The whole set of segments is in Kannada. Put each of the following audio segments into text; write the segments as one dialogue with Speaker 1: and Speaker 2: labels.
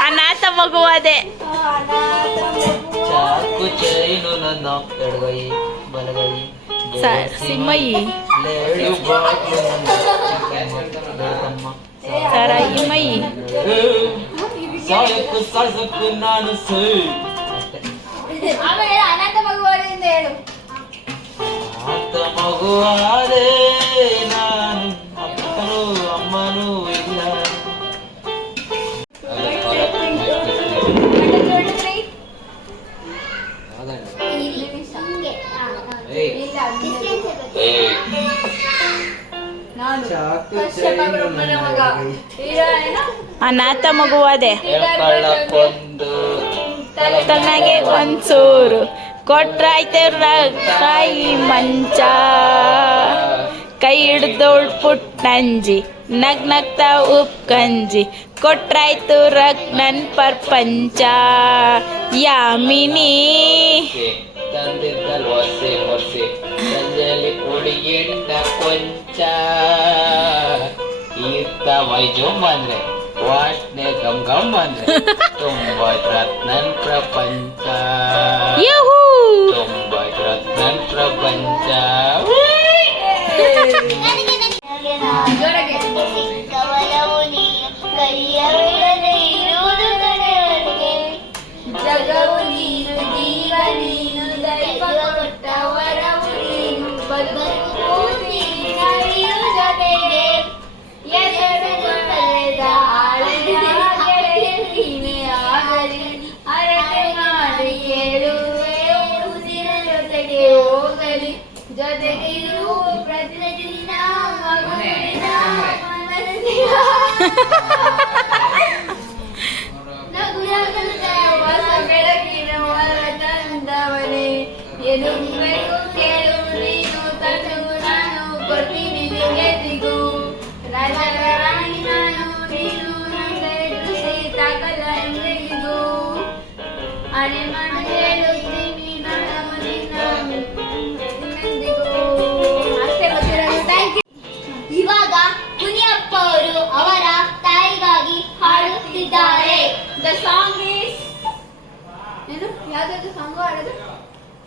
Speaker 1: అనాథ
Speaker 2: మగు అదే సింహయ్యి సరయ్యమయ్యి సాయకు సాయకు
Speaker 1: నాను సే అనాథ మగు అదే ಏನು?
Speaker 3: ಅನಾಥ ಮಗು ಅದೇ
Speaker 2: ಕಳ್ಳಕ್ಕೊಂದು
Speaker 3: ತನಗೆ ಒಂದ್ಸೂರು. ಕೊಟ್ರಾಯ್ತೆ ರಾಯಿ ಮಂಚ. ಕೈ ಹಿಡ್ದೋಳ್ ಪುಟ್ಟಂಜಿ ನಗ್ ನಗ್ತಾ ಉಪ್ ಕಂಜಿ. ಕೊಟ್ರಾಯ್ತು ರಗ್ ನನ್ ಪ್ರಪಂಚ. ಯಾಮಿನಿ
Speaker 2: ತಂದಿದ್ದಲ್ ಹೊಸೆ ಹೊಸೆ ಸಂಜೆಯಲ್ಲಿ ಕುಡಿ ಎಂಡ ಕೊಂಚ ಈತ ವೈಜುಮ್ ಅಂದ್ರೆ ವಾಸನೆ ಗಮ್ ಗಮ್ ಅಂದ್ರೆ ತುಂಬಾ ರತ್ನನ್ ಪ್ರಪಂಚ
Speaker 1: ಹೋಗಲಿ ಜೊತೆಗಿರು ಪ್ರತಿದಿನ ಮಗುವಿನ ಮನಸ್ಸಿನ ನಗುನಗುತ್ತಾ ಹೊಸ ಬೆಳಕಿನ ಹೊರ ತಂದವನೇ ಎದುರು ಕೇಳು ನೀನು ತನಗೂ ನಾನು ಕೊಡ್ತೀನಿ ನಿಗೆದಿಗೂ ರಾಜರ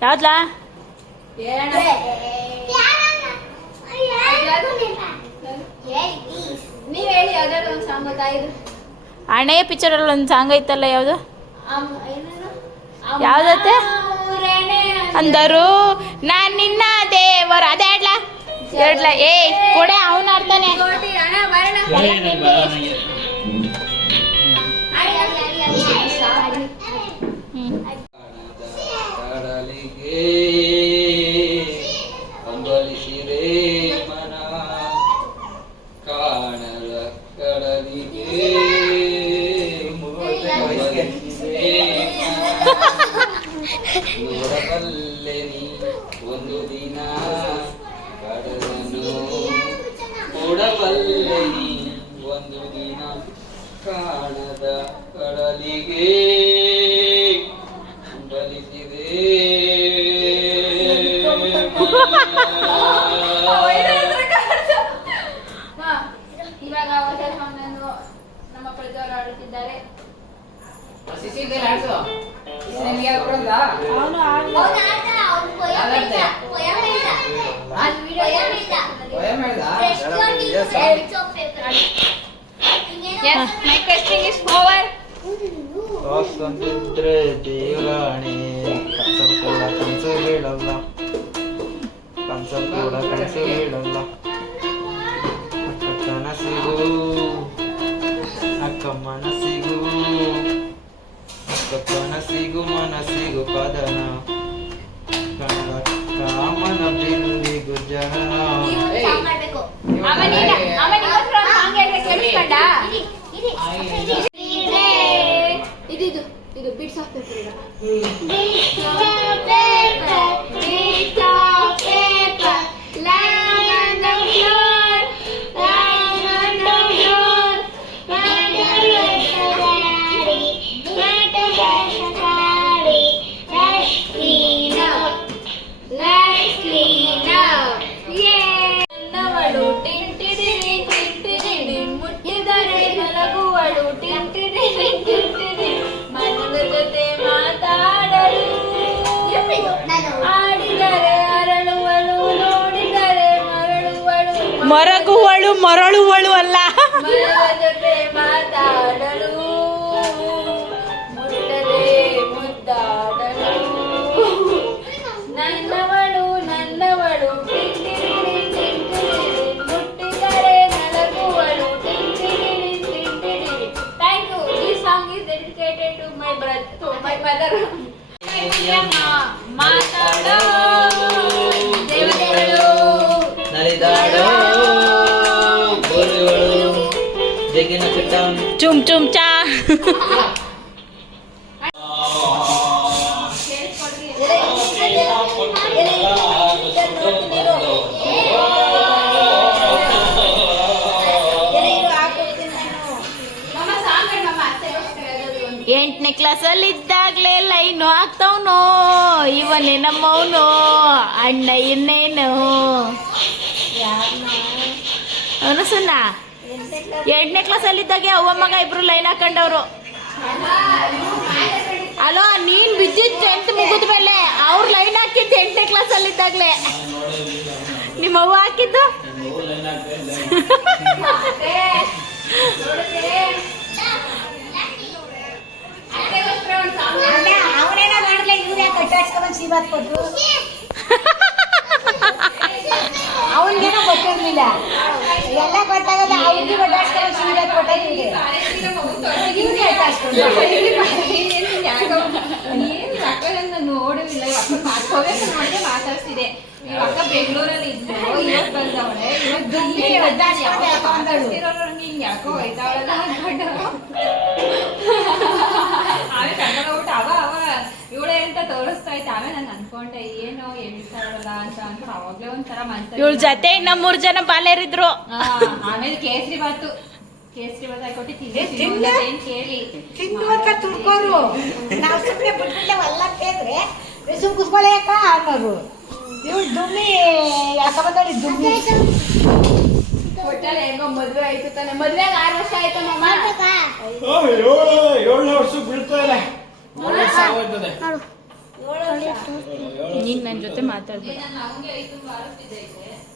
Speaker 3: ಯಾವ್ದ್ಲಾ?
Speaker 1: ಪಿಕ್ಚರ್ ಅಲ್ಲಿ ಒಂದು ಸಾಂಗ್ ಗೊತ್ತಾಯ್ತು
Speaker 3: ಹಣೆಯ ಪಿಕ್ಚರಲ್ಲಿ ಒಂದು ಸಾಂಗ್ ಐತಲ್ಲ ಯಾವುದು? ಯಾವ್ದತ್ತೆ? ಅಂದರು. ನಾನ್ ನಿನ್ನ ದೇವರ ಅದೇ ಹೇಳ್ಲಾ ಹೇಳ್ಲಾ ಏ ಕೊಡೆ ಅವನು ಆಡ್ತಾನೆ
Speaker 2: ನೋಡಬಲ್ಲೆ ಒಂದು ದಿನ ಕಡಲನ್ನು ಕೊಡಬಲ್ಲೆ ನೀ ಒಂದು ದಿನ ಕಾಣದ ಕಡಲಿಗೆ.
Speaker 1: ಇವಾಗ ಹೊಸ song ಅನ್ನು ನಮ್ಮ Prajwal ಹಾಡುತ್ತಿದ್ದಾರೆ yes my testing is over
Speaker 2: ತಂದಿದ್ರೆ ದೇವರಾಣಿ Kansal ಕೂಡ ಕನ್ಸು ಹೇಳಲ್ಲ ಕನ್ಸಲ್ ಕೂಡ ಕನ್ಸು ಹೇಳಲ್ಲ ಅಕ್ಕ ಕನಸಿಗೂ ಅಕ್ಕ
Speaker 3: ಮರಗುವಳು ಮರಳುವಳು ಅಲ್ಲ.
Speaker 1: ಮುದ್ದಾಡಲು. ನನ್ನವಳು ನನ್ನವಳು my brother, to ನಲಗುವಳು ಟಿಂಟಿರಿರಿ ಮಮ್ಮ ಸಾಂಗ್ ಮಮ್ಮ ಅತ್ತೆ ಹೋಗ್ತಾರೆ ಒಂದು
Speaker 3: ಎಂಟನೇ ಕ್ಲಾಸಲ್ಲಿ ಇದ್ದಾಗ್ಲೇ ಲೈನು ಆಗ್ತಾವ್ನೋ, ಇವನೇ ನಮ್ಮವನು, ಅಣ್ಣ ಇನ್ನೇನು? ಎಂಟನೇ ಕ್ಲಾಸಲ್ಲಿ ಇದ್ದಾಗೆ ಅವ್ವ ಮಗ ಇಬ್ರು ಲೈನ್ ಹಾಕೊಂಡವ್ರು. ಅಲೋ ನೀನ್ ಬಿದ್ದಿದ್ ಟೆಂತ್ ಮುಗಿದ ಮೇಲೆ ಅವ್ರು ಲೈನ್ ಹಾಕಿದ್ದು ಎಂಟನೇ ಕ್ಲಾಸ್ ಅಲ್ಲಿದ್ದಾಗ್ಲೆ. ನಿಮ್ಮ ಅವ್ವ ಹಾಕಿದ್ದು?
Speaker 1: ನೋಡಿಲ್ಲ ಮಾಡ್ಕೋಬೇಕು ನೋಡಿದ್ರೆ ಈ ಅಕ್ಕ ಬೆಂಗಳೂರಲ್ಲಿ ಇದ್ದು ಇವತ್ತು ಬಂದವಳೆ
Speaker 4: ಯಾಕೋ ಅಂದಳು.
Speaker 1: ಹಿಂಗೆ ಯಾಕೋ ಹೋಯ್ತಾವಳಲ್ಲ ಅನ್ಕೊಂಡು ಆಮೇಲೆ ಊಟ ಅವ ಅವ ಇವಳೆ ಅಂತ ತೋರಿಸ್ತಾ ಇತ್ತು ಆಮೇಲೆ ನಾನು ಅನ್ಕೊಂಡೆ ಏನೋ ಹೇಳ್ತಾವಲ್ಲ ಅಂತ ಅಂದ್ರೆ ಅವಾಗ್ಲೇ ಒಂಥರ ಮನ್ಸ
Speaker 3: ಇವಳ ಜೊತೆ ಇನ್ನ ಮೂರ್ ಜನ ಬಾಲ್ಯರಿದ್ರು.
Speaker 1: ಆಮೇಲೆ ಕೇಸರಿ ಬಾತು
Speaker 4: ತಿನ್ನುವಂತ ತುರ್ಕೋರು ನಾವು ಸುಮ್ಮನೆ ಸುಮ್ ಅನ್ನೋರು. ಇವ್ರು ದುಮ್ಮಿ ಯಾಕ ಬಂದಳಿ ದುಮ್ಮಿ?
Speaker 1: ಒಟ್ಟಲ್ಲಿ ಹೆಂಗೋ ಮದ್ವೆ ಆಯ್ತು ತಾನೆ. ಮದ್ವೆಗೆ ಆರು ವರ್ಷ ಆಯ್ತು ನಮ್ಮ
Speaker 2: ಏಳು ಏಳನೇ ವರ್ಷ ಬಿಡ್ತಾರೆ
Speaker 3: ನೀನ್ ನನ್ ಜೊತೆ ಮಾತಾಡ್ಬೇಕು